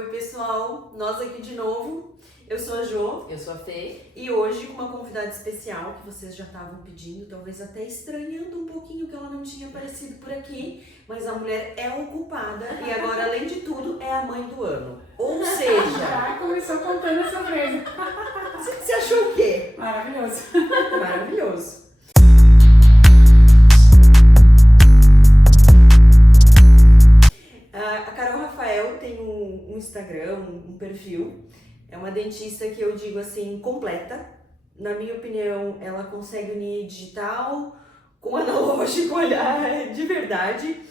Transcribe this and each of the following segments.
Oi pessoal, nós aqui de novo. Eu sou a Jo. Eu sou a Fê. E hoje com uma convidada especial que vocês já estavam pedindo, talvez até estranhando um pouquinho que ela não tinha aparecido por aqui, mas a mulher é ocupada e agora, além de tudo, é a mãe do ano. Ou seja... Já começou contando a surpresa. Você achou o quê? Maravilhoso. Maravilhoso. A Carol Rafael tem um Instagram, um perfil. É uma dentista que eu digo assim, completa. Na minha opinião, ela consegue unir digital com analógico, olhar de verdade,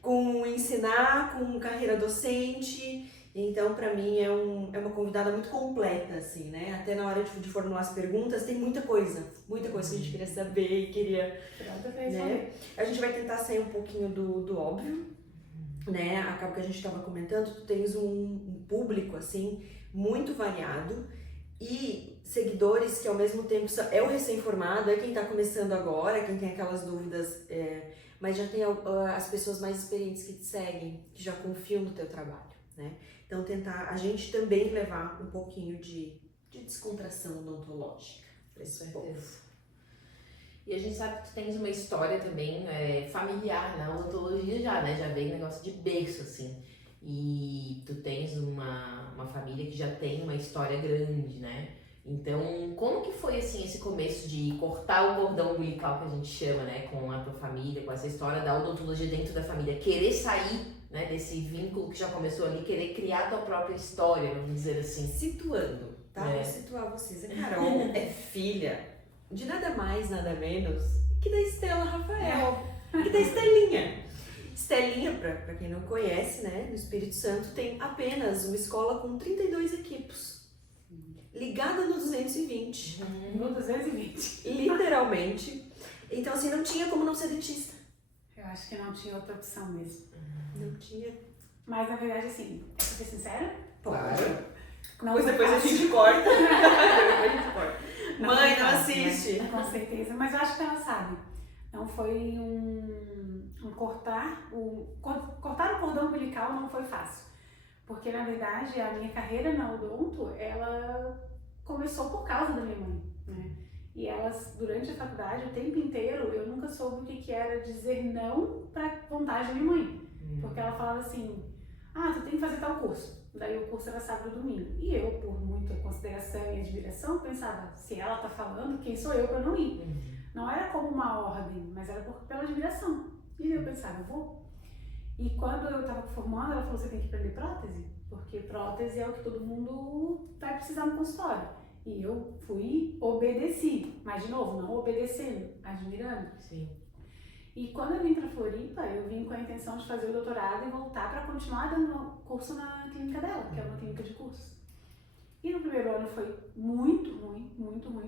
com ensinar, com carreira docente. Então, pra mim, é uma convidada muito completa, assim, né? Até na hora de formular as perguntas, tem muita coisa que a gente queria saber e queria... Né? A gente vai tentar sair um pouquinho do óbvio, né? Acaba que a gente estava comentando, tu tens um público, assim, muito variado e seguidores que ao mesmo tempo é o recém-formado, é quem está começando agora, quem tem aquelas dúvidas, mas já tem as pessoas mais experientes que te seguem, que já confiam no teu trabalho, né? Então tentar a gente também levar um pouquinho de descontração odontológica para esse povo. E a gente sabe que tu tens uma história também familiar na odontologia já, né? Já veio negócio de berço, assim. E tu tens uma família que já tem uma história grande, né? Então, como que foi, assim, esse começo de cortar o cordão umbilical que a gente chama, né? Com a tua família, com essa história da odontologia dentro da família. Querer sair, né, desse vínculo que já começou ali, querer criar a tua própria história, vamos dizer assim. Situando, tá? Vou situar vocês. A Carol é filha de nada mais, nada menos que da Estela Rafael, que da Estelinha. Estelinha, pra quem não conhece, né, no Espírito Santo, tem apenas uma escola com 32 equipos, ligada no 220. No 220. Literalmente. Então, assim, não tinha como não ser dentista. Eu acho que não tinha outra opção mesmo. Não tinha. Mas, na verdade, assim, pra ser sincera, Claro. não Pois foi depois a fácil. gente corta. Depois a gente corta. Não Mãe, foi não fácil, assiste. né? Com certeza. Mas eu acho que ela sabe. Não foi cortar o cordão umbilical não foi fácil. Porque, na verdade, a minha carreira na odonto, ela começou por causa da minha mãe, né? E elas, durante a faculdade, o tempo inteiro, eu nunca soube o que era dizer não pra vontade da minha mãe. Porque ela falava assim, tu tem que fazer tal curso. Daí o curso era sábado e domingo. E eu, por muita consideração e admiração, pensava, se ela tá falando, quem sou eu pra não ir? Não era como uma ordem, mas era pela admiração. E eu pensava, eu vou. E quando eu tava formando, ela falou, você tem que aprender prótese, porque prótese é o que todo mundo vai precisar no consultório. E eu fui, obedeci, mas de novo, não obedecendo, admirando. Sim. E quando eu vim para Floripa, eu vim com a intenção de fazer o doutorado e voltar para continuar dando curso na clínica dela, que é uma clínica de cursos. E no primeiro ano foi muito ruim,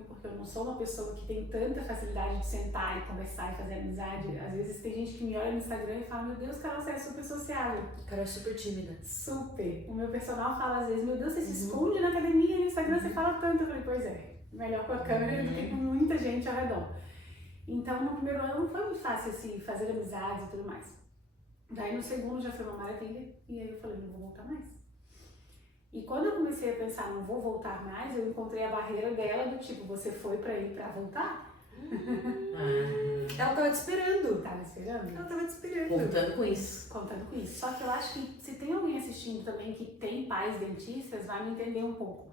porque eu não sou uma pessoa que tem tanta facilidade de sentar e conversar e fazer amizade. Às vezes tem gente que me olha no Instagram e fala, meu Deus, Carol, você é super sociável. Carol é super tímida. Super. O meu personal fala às vezes, meu Deus, você se esconde na academia e no Instagram você fala tanto. Eu falei, pois é, melhor com a câmera do que com muita gente ao redor. Então, no primeiro ano não foi muito fácil assim, fazer amizades e tudo mais. Daí no segundo já foi uma maravilha e aí eu falei, não vou voltar mais. E quando eu comecei a pensar, não vou voltar mais, eu encontrei a barreira dela do tipo, você foi pra ir pra voltar? Ela tava te esperando. Tava esperando? Ela tava te esperando. Contando com isso. Contando com isso. Só que eu acho que se tem alguém assistindo também que tem pais dentistas, vai me entender um pouco.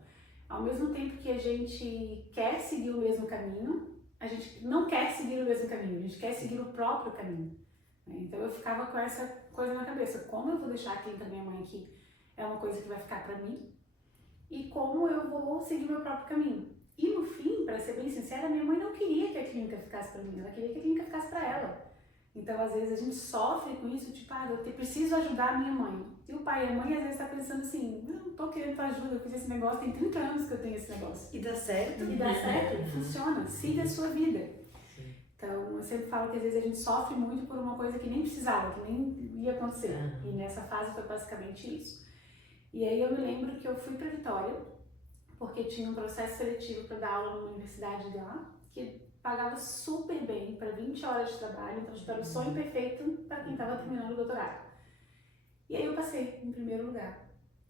Ao mesmo tempo que a gente quer seguir o mesmo caminho, a gente não quer seguir o mesmo caminho, a gente quer seguir o próprio caminho. Então eu ficava com essa coisa na cabeça, como eu vou deixar a clínica da minha mãe aqui? É uma coisa que vai ficar pra mim, e como eu vou seguir meu próprio caminho. E no fim, pra ser bem sincera, minha mãe não queria que a clínica ficasse pra mim, ela queria que a clínica ficasse pra ela. Então às vezes a gente sofre com isso, tipo, eu preciso ajudar a minha mãe. E o pai e a mãe às vezes tá pensando assim, eu não tô querendo tua ajuda, eu fiz esse negócio, tem 30 anos que eu tenho esse negócio. E dá certo? E dá certo, funciona, siga a sua vida. Então, eu sempre falo que às vezes a gente sofre muito por uma coisa que nem precisava, que nem ia acontecer. E nessa fase foi basicamente isso. E aí eu me lembro que eu fui para Vitória, porque tinha um processo seletivo para dar aula numa universidade lá, que pagava super bem para 20 horas de trabalho, então tipo, era o sonho perfeito para quem estava terminando o doutorado. E aí eu passei em primeiro lugar.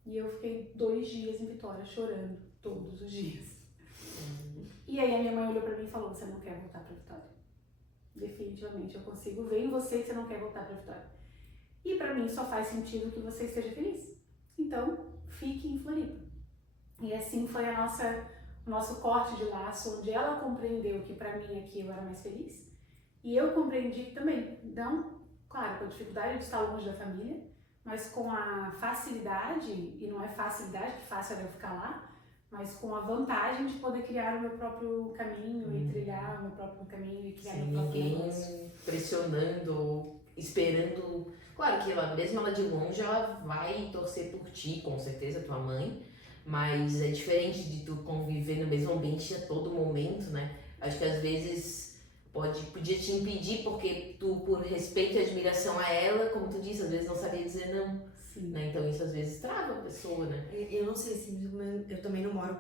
E eu fiquei 2 dias em Vitória chorando, todos os dias. E aí a minha mãe olhou pra mim e falou, você não quer voltar pra Vitória. Definitivamente, eu consigo ver em você que você não quer voltar pra Vitória. E pra mim só faz sentido que você esteja feliz. Então, fique em Floripa. E assim foi o nosso corte de laço, onde ela compreendeu que pra mim aqui eu era mais feliz. E eu compreendi também, não, claro, com a dificuldade de estar longe da família, mas com a facilidade, e não é facilidade, que fácil era eu ficar lá, mas com a vantagem de poder criar o meu próprio caminho e trilhar o meu próprio caminho e criar Sem meu próprio ninguém negócio. pressionando, esperando. Claro que ela, mesmo ela de longe, ela vai torcer por ti, com certeza, tua mãe. Mas é diferente de tu conviver no mesmo ambiente a todo momento, né? Acho que às vezes podia te impedir porque tu, por respeito e admiração a ela, como tu disse, às vezes não sabia dizer não. Sim. Né? Então isso às vezes trava a pessoa, né? Eu não sei se eu também não moro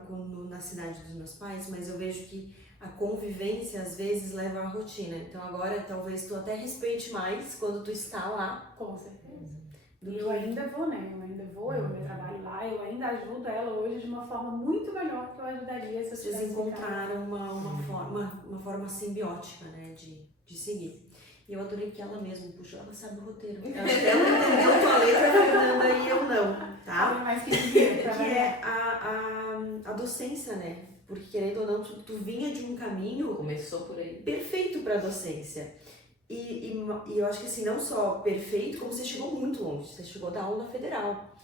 na cidade dos meus pais, mas eu vejo que a convivência às vezes leva à rotina. Então agora talvez tu até respeite mais quando tu está lá. Com certeza. Do E que eu ainda vou, né? Eu trabalho lá, eu ainda ajudo ela hoje de uma forma muito melhor que eu ajudaria se eu vocês tivesse em casa. encontraram uma forma simbiótica, né, de seguir. E eu adorei que ela mesma puxou, ela sabe o roteiro. Eu acho que ela entendeu a tua letra, Fernanda, e eu não, tá? Mais que ninguém, Que é a docência, né? Porque querendo ou não, tu vinha de um caminho Começou por aí. perfeito para a docência. E eu acho que assim, não só perfeito, como você chegou muito longe. Você chegou da aula federal.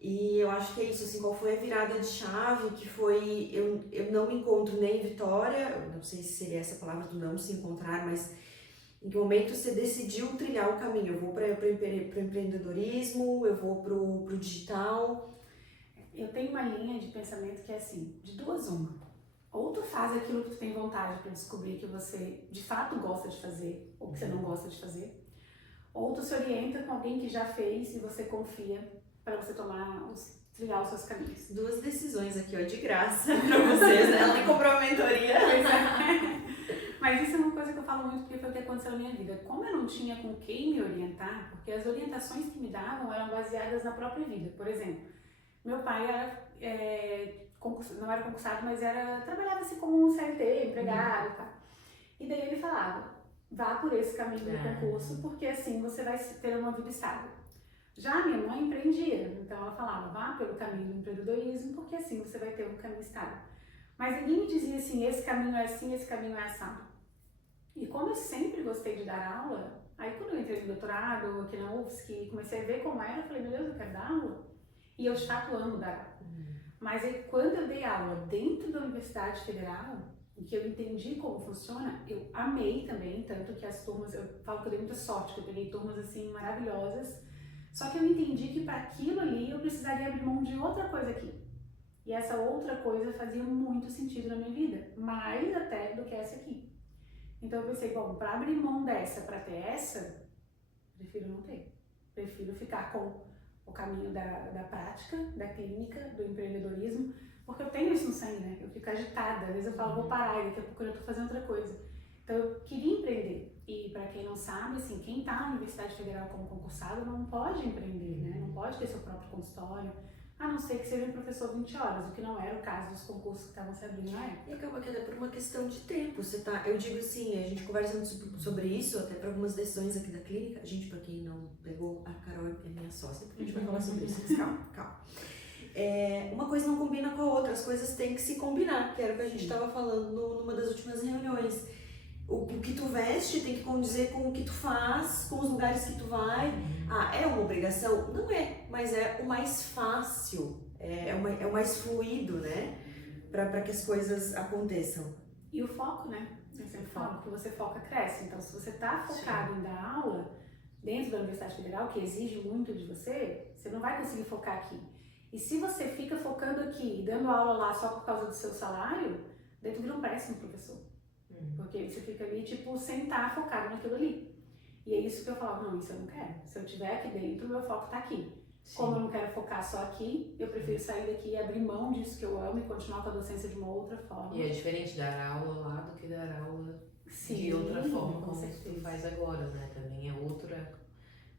E eu acho que é isso, assim, qual foi a virada de chave, que foi, eu não me encontro nem em Vitória, eu não sei se seria essa palavra do não se encontrar, mas em que momento você decidiu trilhar o caminho? Eu vou para o empreendedorismo, eu vou para o digital. Eu tenho uma linha de pensamento que é assim, de duas uma. Ou tu faz aquilo que tu tem vontade para descobrir que você de fato gosta de fazer, ou que você não gosta de fazer. Ou tu se orienta com alguém que já fez e você confia para você trilhar os seus caminhos. 2 decisões aqui, ó, de graça para vocês, né? Ela nem comprou a mentoria. Pois é. Mas isso é uma coisa que eu falo muito porque foi o que aconteceu na minha vida. Como eu não tinha com quem me orientar, porque as orientações que me davam eram baseadas na própria vida. Por exemplo, meu pai não era concursado, mas trabalhava assim como um CLT, empregado e tal. E daí ele falava, vá por esse caminho do concurso, porque assim você vai ter uma vida estável. Já minha mãe empreendia, então ela falava, vá pelo caminho do empreendedorismo, porque assim você vai ter um caminho estável. Mas ninguém me dizia assim, esse caminho é assim, esse caminho é assado. E como eu sempre gostei de dar aula, aí quando eu entrei no doutorado aqui na UFSC, comecei a ver como era, eu falei, meu Deus, eu quero dar aula. E eu de fato amo dar aula. Mas aí quando eu dei aula dentro da Universidade Federal, em que eu entendi como funciona, eu amei também, tanto que as turmas, eu falo que eu dei muita sorte, que eu peguei turmas assim maravilhosas, só que eu entendi que para aquilo ali eu precisaria abrir mão de outra coisa aqui. E essa outra coisa fazia muito sentido na minha vida, mais até do que essa aqui. Então eu pensei, bom, para abrir mão dessa para ter essa, prefiro não ter. Prefiro ficar com o caminho da prática, da clínica, do empreendedorismo, porque eu tenho isso no sangue, né? Eu fico agitada, às vezes eu falo, vou parar, e daqui a pouco eu tô fazendo outra coisa. Então eu queria empreender. E para quem não sabe, assim, quem está na Universidade Federal como concursado não pode empreender, né? Não pode ter seu próprio consultório, a não ser que seja um professor 20 horas, o que não era o caso dos concursos que estavam se abrindo na época. E acaba que é por uma questão de tempo. Eu digo assim, a gente conversa sobre isso, até para algumas decisões aqui da clínica. A gente, para quem não pegou, a Carol é minha sócia, porque a gente vai falar sobre isso, mas calma. Uma coisa não combina com a outra, as coisas têm que se combinar, que era o que a gente estava falando numa das últimas reuniões. O que tu veste tem que condizer com o que tu faz, com os lugares que tu vai. É uma obrigação? Não é, mas é o mais fácil, é o mais fluido, né? Para que as coisas aconteçam. E o foco, né? Eu sempre falo que você foca, cresce. Então, se você está focado em dar aula dentro da Universidade Federal, que exige muito de você, você não vai conseguir focar aqui. E se você fica focando aqui, dando aula lá só por causa do seu salário, daí tu vira um péssimo professor. Porque você fica ali, tipo, sem estar focado naquilo ali. E é isso que eu falava, não, isso eu não quero. Se eu estiver aqui dentro, meu foco tá aqui. Sim. Como eu não quero focar só aqui, eu prefiro sair daqui e abrir mão disso que eu amo e continuar com a docência de uma outra forma. E é diferente dar aula lá do que dar aula Sim, de outra forma, como certeza. tu faz agora, né? Também é outra...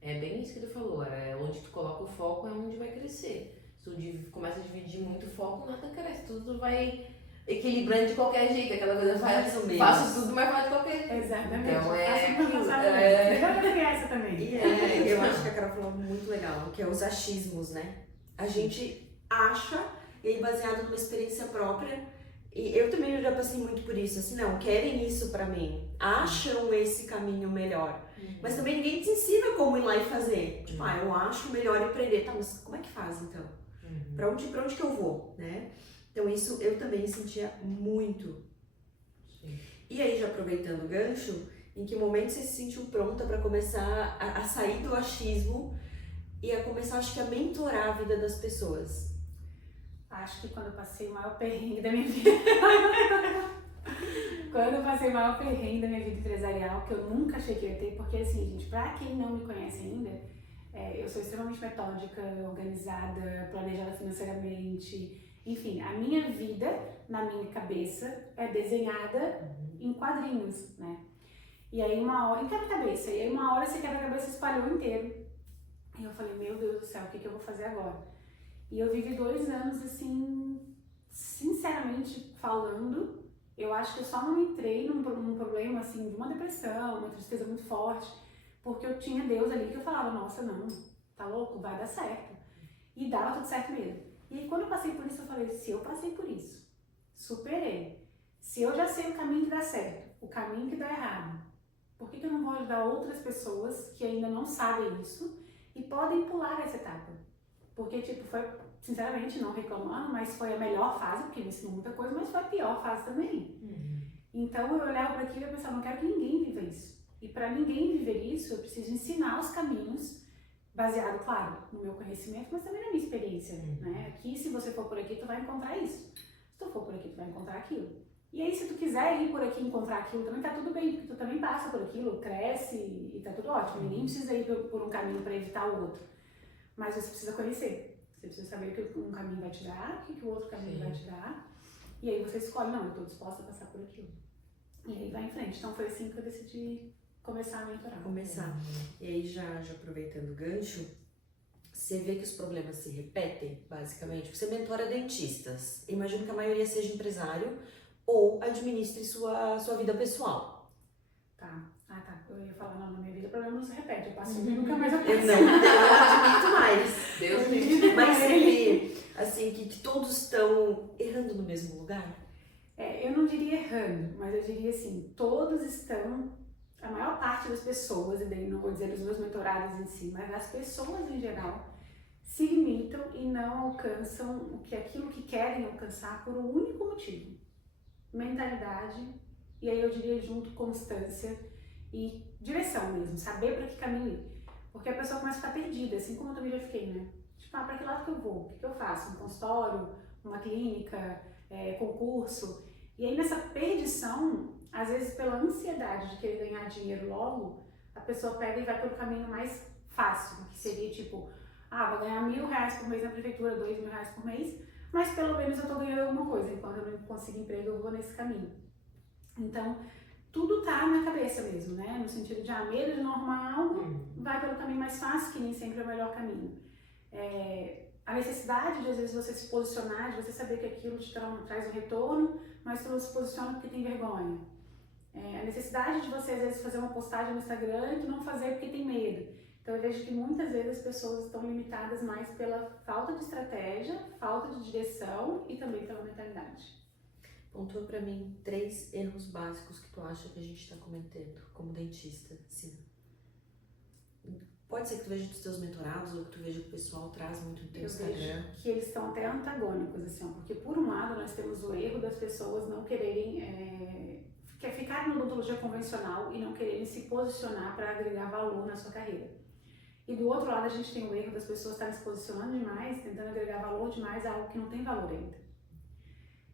É bem isso que tu falou, onde tu coloca o foco é onde vai crescer. Se começa a dividir muito foco, nada cresce, tudo vai equilibrando de qualquer jeito, aquela coisa, faço tudo, mas faço de qualquer. Exatamente. Então Essa também. E eu acho que a Carol falou muito legal, que é os achismos, né? A gente acha, e aí baseado numa experiência própria, e eu também já passei muito por isso, assim, não, querem isso pra mim, acham esse caminho melhor, mas também ninguém te ensina como ir lá e fazer. Tipo, eu acho melhor empreender, tá, mas como é que faz então? Pra onde que eu vou, né? Então isso eu também sentia muito. Sim. E aí, já aproveitando o gancho, em que momento você se sentiu pronta para começar a sair do achismo e a começar, acho que, a mentorar a vida das pessoas? Acho que quando eu passei o maior perrengue da minha vida. Quando eu passei o maior perrengue da minha vida empresarial, que eu nunca achei que eu ia ter, porque assim, gente, pra quem não me conhece ainda, eu sou extremamente metódica, organizada, planejada financeiramente. Enfim, a minha vida, na minha cabeça, é desenhada em quadrinhos, né? E aí uma hora, em quebra-cabeça, e aí uma hora esse quebra-cabeça espalhou inteiro. E eu falei, meu Deus do céu, o que eu vou fazer agora? E eu vivi 2 anos, assim, sinceramente falando, eu acho que eu só não entrei num problema, assim, de uma depressão, uma tristeza muito forte, porque eu tinha Deus ali que eu falava, nossa, não, tá louco? Vai dar certo. E dava tudo certo mesmo. E aí, quando eu passei por isso, eu falei, se eu passei por isso, superei. Se eu já sei o caminho que dá certo, o caminho que dá errado, por que eu não vou ajudar outras pessoas que ainda não sabem isso e podem pular essa etapa? Porque, tipo, foi, sinceramente, não reclamando, mas foi a melhor fase, porque me ensinou muita coisa, mas foi a pior fase também. Então, eu olhava para aquilo e pensava, não quero que ninguém viva isso. E para ninguém viver isso, eu preciso ensinar os caminhos, baseado, claro, no meu conhecimento, mas também na minha experiência, né? Aqui, se você for por aqui, tu vai encontrar isso. Se tu for por aqui, tu vai encontrar aquilo. E aí, se tu quiser ir por aqui e encontrar aquilo, também tá tudo bem, porque tu também passa por aquilo, cresce e tá tudo ótimo. Ninguém precisa ir por um caminho para evitar o outro. Mas você precisa conhecer. Você precisa saber o que um caminho vai te dar, o que o outro caminho vai te dar. E aí você escolhe, não, eu tô disposta a passar por aquilo. E aí vai em frente. Então foi assim que eu decidi começar a mentorar. E aí, já aproveitando o gancho, você vê que os problemas se repetem, basicamente. Você mentora dentistas. Imagino que a maioria seja empresário ou administre sua vida pessoal. Tá. Eu ia falar, não, na minha vida o problema não se repete. Eu passo e nunca mais eu passo. Eu admito mais. Deus me livre. Mas você vê, assim, que todos estão errando no mesmo lugar? Eu não diria errando, mas eu diria assim, todos estão, a maior parte das pessoas, e daí não vou dizer os meus mentorados em si, mas as pessoas em geral, se limitam e não alcançam aquilo que querem alcançar por um único motivo. Mentalidade, e aí eu diria junto constância e direção mesmo, saber para que caminho ir. Porque a pessoa começa a ficar perdida, assim como eu também já fiquei, né? Tipo, para que lado que eu vou? O que eu faço? Um consultório? Uma clínica? Concurso? E aí nessa perdição, às vezes pela ansiedade de querer ganhar dinheiro logo, a pessoa pega e vai pelo caminho mais fácil, que seria tipo, vou ganhar R$1.000 por mês na prefeitura, R$2.000 por mês, mas pelo menos eu tô ganhando alguma coisa, enquanto eu não consigo emprego eu vou nesse caminho. Então, tudo tá na cabeça mesmo, né? No sentido de, medo de não arrumar algo, vai pelo caminho mais fácil, que nem sempre é o melhor caminho. A necessidade de, às vezes, você se posicionar, de você saber que aquilo te traz um retorno, mas tu não se posiciona porque tem vergonha. A necessidade de você, às vezes, fazer uma postagem no Instagram e tu não fazer porque tem medo. Então, eu vejo que muitas vezes as pessoas estão limitadas mais pela falta de estratégia, falta de direção e também pela mentalidade. Pontua pra mim 3 erros básicos que tu acha que a gente tá cometendo como dentista, sim. Pode ser que tu veja dos teus mentorados ou que tu veja que o pessoal traz muito no teu Instagram. Eu vejo que eles estão até antagônicos, assim, porque por um lado nós temos o erro das pessoas não quererem ficar na odontologia convencional e não quererem se posicionar para agregar valor na sua carreira. E do outro lado a gente tem o erro das pessoas estarem se posicionando demais, tentando agregar valor demais a algo que não tem valor ainda.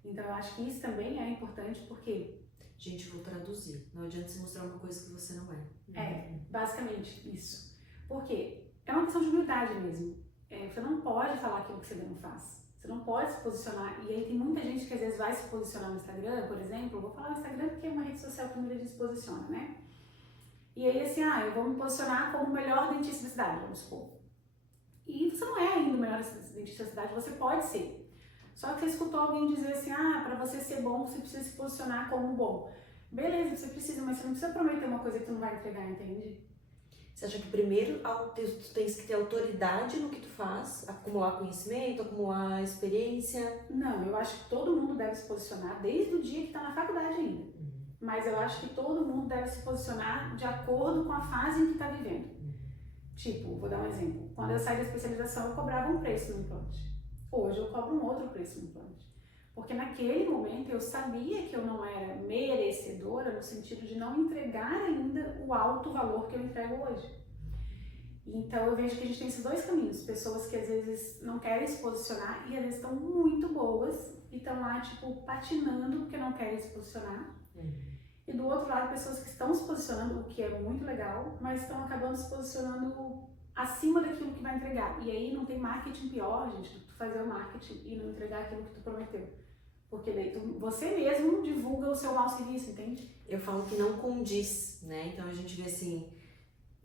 Então eu acho que isso também é importante porque... Gente, eu vou traduzir. Não adianta você mostrar uma coisa que você não é. Basicamente isso. Porque é uma questão de humildade mesmo. Você não pode falar aquilo que você não faz. Você não pode se posicionar. E aí tem muita gente que às vezes vai se posicionar no Instagram, por exemplo. Eu vou falar no Instagram porque é uma rede social que muita gente se posiciona, né? E aí assim, eu vou me posicionar como o melhor dentista da cidade, vamos supor. E você não é ainda o melhor dentista da cidade, você pode ser. Só que você escutou alguém dizer assim, para você ser bom, você precisa se posicionar como bom. Beleza, você precisa, mas você não precisa prometer uma coisa que tu não vai entregar, entende? Você acha que primeiro tu tens que ter autoridade no que tu faz, acumular conhecimento, acumular experiência? Não, eu acho que todo mundo deve se posicionar desde o dia que está na faculdade ainda. Mas eu acho que todo mundo deve se posicionar de acordo com a fase em que está vivendo. Tipo, vou dar um exemplo. Quando eu saí da especialização, eu cobrava um preço no implante. Hoje eu cobro um outro preço no implante. Porque naquele momento eu sabia que eu não era merecedora no sentido de não entregar ainda o alto valor que eu entrego hoje. Então eu vejo que a gente tem esses dois caminhos. Pessoas que às vezes não querem se posicionar e às vezes estão muito boas e estão lá, tipo, patinando porque não querem se posicionar. E do outro lado, pessoas que estão se posicionando, o que é muito legal, mas estão acabando se posicionando acima daquilo que vai entregar. E aí não tem marketing pior, gente, do que tu fazer o marketing e não entregar aquilo que tu prometeu. Porque daí você mesmo divulga o seu mau serviço, entende? Eu falo que não condiz, né? Então a gente vê assim,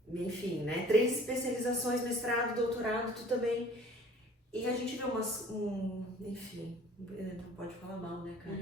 enfim, né? 3 especializações, mestrado, doutorado, tu também. E a gente vê enfim, não pode falar mal, né, cara?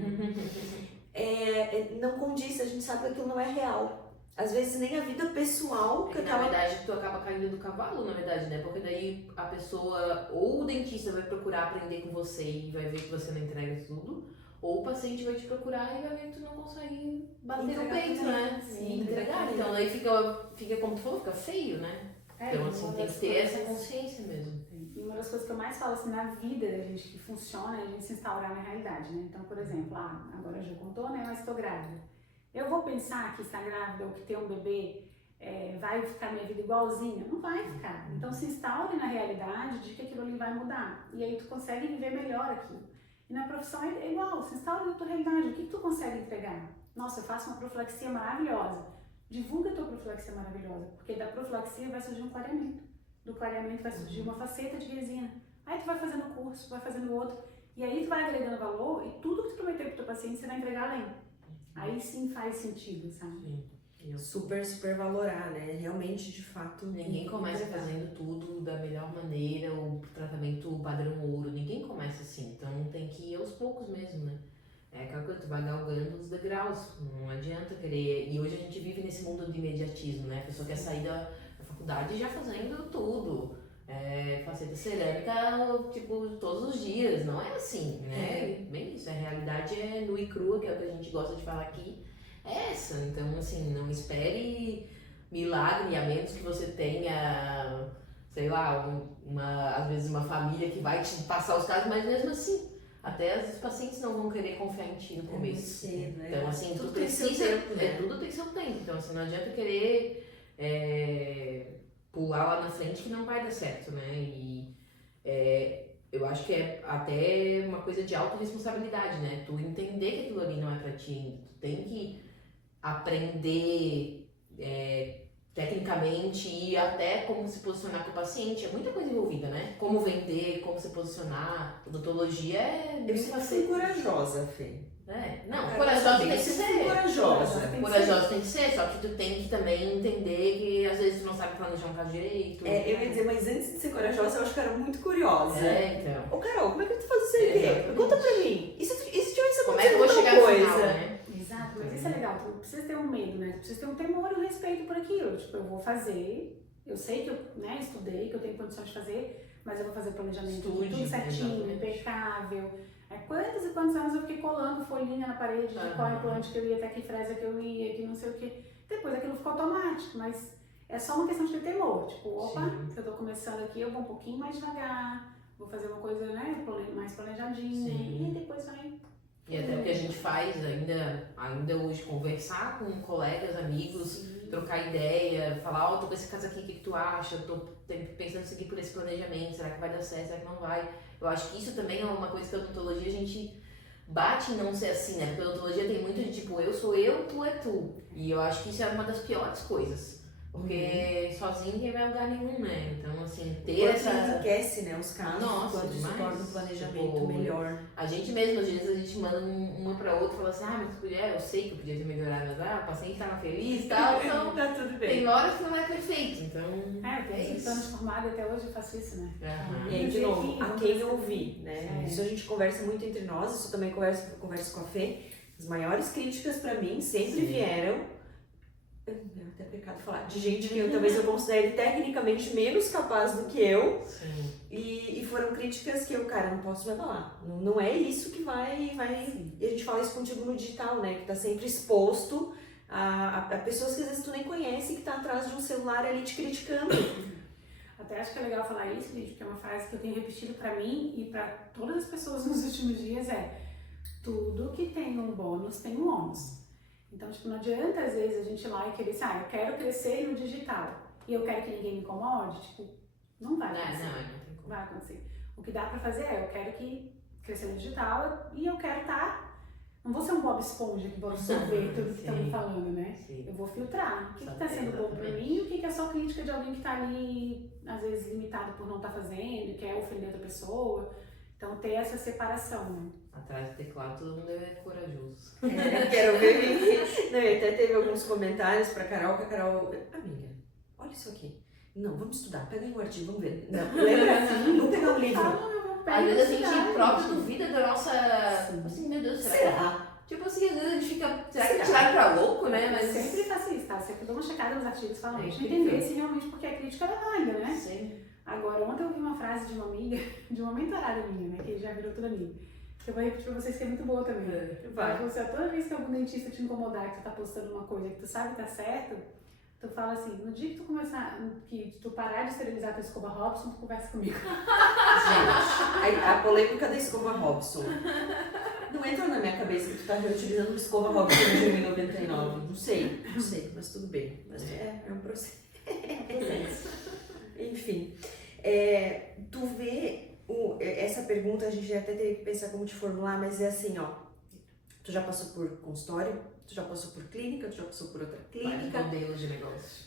Não condiz, a gente sabe que aquilo não é real. Às vezes nem a vida pessoal que Na verdade, tu acaba caindo do cavalo, na verdade, né? Porque daí a pessoa, ou o dentista vai procurar aprender com você e vai ver que você não entrega tudo, ou o paciente vai te procurar e vai ver que tu não consegue bater no peito, né? Sim, entregar. Então daí fica como tu falou, fica feio, né? Então assim, tem que ter essa consciência mesmo. E uma das coisas que eu mais falo assim, na vida da gente que funciona é a gente se instaurar na realidade, né? Então, por exemplo, agora já contou, né? Mas estou grávida. Eu vou pensar que estar grávida ou que ter um bebê vai ficar minha vida igualzinha? Não vai ficar. Então se instaure na realidade de que aquilo ali vai mudar. E aí tu consegue viver melhor aquilo. E na profissão é igual, se instaure na tua realidade. O que tu consegue entregar? Nossa, eu faço uma profilaxia maravilhosa. Divulga a tua profilaxia maravilhosa, porque da profilaxia vai surgir um clareamento. Do clareamento vai surgir uma faceta de resina. Aí tu vai fazendo curso, vai fazendo outro. E aí tu vai agregando valor e tudo que tu prometeu pro teu paciente você vai entregar além. Aí sim faz sentido, sabe? Sim. Super valorar, né? Realmente, de fato. Ninguém começa fazendo tudo da melhor maneira, o tratamento padrão ouro, ninguém começa assim, então tem que ir aos poucos mesmo, né? É aquela coisa, tu vai galgando os degraus, não adianta querer. E hoje a gente vive nesse mundo de imediatismo, né? A pessoa quer sair da faculdade já fazendo tudo. Faceta cerâmica, tipo, todos os dias, não é assim, né? Bem isso, a realidade é nua e crua, que é o que a gente gosta de falar aqui, é essa. Então, assim, não espere milagre, a menos que você tenha, sei lá, às vezes uma família que vai te passar os casos, mas mesmo assim, até os pacientes não vão querer confiar em ti no começo. Então, assim, tudo tu tem precisa, seu tempo, né? tudo tem seu tempo. Então, assim, não adianta querer pular lá na frente que não vai dar certo, né? E eu acho que é até uma coisa de autorresponsabilidade, né? Tu entender que aquilo ali não é pra ti ainda. Tu tem que aprender tecnicamente e até como se posicionar com o paciente. É muita coisa envolvida, né? Como vender, como se posicionar. Odontologia Eu sempre fui corajosa, Fê. Corajosa tem que ser. Corajosa tem que ser, só que tu tem que também entender que às vezes tu não sabe planejar um caso direito. Eu ia dizer, mas antes de ser corajosa, eu acho que eu era muito curiosa. Então. Ô, Carol, como é que tu faz isso aí? Conta pra mim. E se tivesse Como é que eu vou chegar no final, né? Exato, mas isso é legal, tu não precisa ter um medo, né? Tu precisa ter um temor e um respeito por aquilo. Tipo, eu vou fazer, eu sei que eu estudei, que eu tenho condições de fazer, mas eu vou fazer planejamento tudo certinho, impecável. Quantos e quantos anos eu fiquei colando folhinha na parede de qual implante que eu ia, até que fresa que eu ia, que não sei o que. Depois aquilo ficou automático, mas é só uma questão de ter temor. Tipo, opa, se eu tô começando aqui, eu vou um pouquinho mais devagar, vou fazer uma coisa, né, mais planejadinha, e depois vai. E até o que a gente faz ainda hoje, conversar com colegas, amigos, trocar ideia, falar, tô com esse caso aqui, o que tu acha? Tô pensando em seguir por esse planejamento, será que vai dar certo, será que não vai? Eu acho que isso também é uma coisa que a odontologia a gente bate em não ser assim, né? Porque a odontologia tem muito de tipo, eu sou eu, tu é tu. E eu acho que isso é uma das piores coisas. Porque sozinho ninguém vai a lugar nenhum, né? Então, assim, ter essa... enriquece, né, os casos, Nossa, quando se demais. torna um planejamento planejamento Tipo, melhor. A gente mesmo, às vezes, a gente manda uma pra outra e fala assim, mas tu podia, eu sei que eu podia ter melhorado, mas o paciente tava feliz e tal, então Tá tudo tem bem. horas que não é perfeito, então Eu tenho 5 anos formada e até hoje eu faço isso, né? Aham. E aí, de novo, a Vamos quem fazer. ouvir, né? É. Isso a gente conversa muito entre nós, isso eu também converso com a Fê. As maiores críticas pra mim sempre Sim. vieram, é até pecado falar, de gente que talvez eu considere tecnicamente menos capaz do que eu. Sim. E foram críticas que eu, cara, não posso me abalar. Não é isso que vai. E a gente fala isso contigo no digital, né? Que tá sempre exposto a pessoas que às vezes tu nem conhece, que tá atrás de um celular ali te criticando. Até acho que é legal falar isso, gente, porque é uma frase que eu tenho repetido pra mim e pra todas as pessoas nos últimos dias tudo que tem um bônus tem um ônus. Então, tipo, não adianta às vezes a gente ir lá e querer assim, eu quero crescer no digital e eu quero que ninguém me incomode, tipo, não vai acontecer. Não tem como. Vai acontecer. O que dá pra fazer eu quero que crescer no digital e eu quero não vou ser um Bob Esponja que vou absorver tudo que estão me falando, né? Sim. Eu vou filtrar o que tá sendo bom pra Exatamente. mim e o que é só crítica de alguém que tá ali, às vezes, limitado por não estar fazendo e quer ofender outra pessoa. Então, ter essa separação, né? Atrás do teclado todo mundo é corajoso. Quero ver. Não, e até teve alguns comentários pra Carol, que a Carol. Amiga, olha isso aqui. Não, vamos estudar, pega aí o artigo, vamos ver. Não, lembra? Vamos pegar um livro. Às vezes a gente próprio duvida da nossa. Sim. Assim, meu Deus, será? Será? Tipo assim, às vezes a gente fica. Será que tiraram pra louco, né? Eu Mas. sempre faço isso, tá? Sempre dou uma checada nos artigos falando, É deixa eu incrível. entender se realmente porque a crítica era válida, né? Sim. Agora, ontem eu vi uma frase de uma amiga, de uma mentorada minha, né? Que já virou toda amiga. Que eu vou repetir pra vocês que é muito boa também. Vai. Você, toda vez que algum dentista te incomodar, que tu tá postando uma coisa que tu sabe que tá certo, tu fala assim, no dia que tu começar, que tu parar de esterilizar tua escova Robson, tu conversa comigo. Gente, a polêmica da escova Robson. Não entra na minha cabeça que tu tá reutilizando uma escova Robson de 1999. Não sei, mas tudo bem. Mas é um processo. Enfim, tu vê essa pergunta, a gente já até teve que pensar como te formular, mas é assim, ó. Tu já passou por consultório, tu já passou por clínica, tu já passou por outra Vários clínica. modelos de negócio.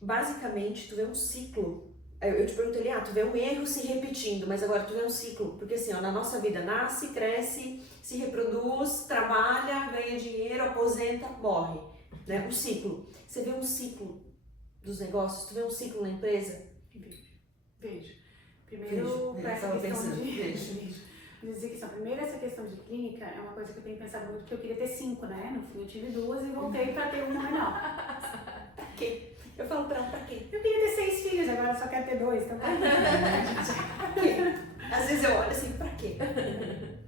Basicamente, tu vê um ciclo. Eu te pergunto ali, tu vê um erro se repetindo, mas agora tu vê um ciclo. Porque assim, ó, na nossa vida nasce, cresce, se reproduz, trabalha, ganha dinheiro, aposenta, morre. Né? Um ciclo. Você vê um ciclo dos negócios, tu vê um ciclo na empresa? Vejo. Primeiro, Vejo. pra essa Tava questão pensando, de... vejo. Vou dizer que primeiro essa questão de clínica é uma coisa que eu tenho pensado muito, porque eu queria ter 5, né? No fim eu tive 2 e voltei pra ter uma menor. Pra quê? Eu falo pra quê? Eu queria ter 6 filhos, agora eu só quero ter 2, então tá bom, né, gente? Pra quê? Às vezes eu olho assim, pra quê?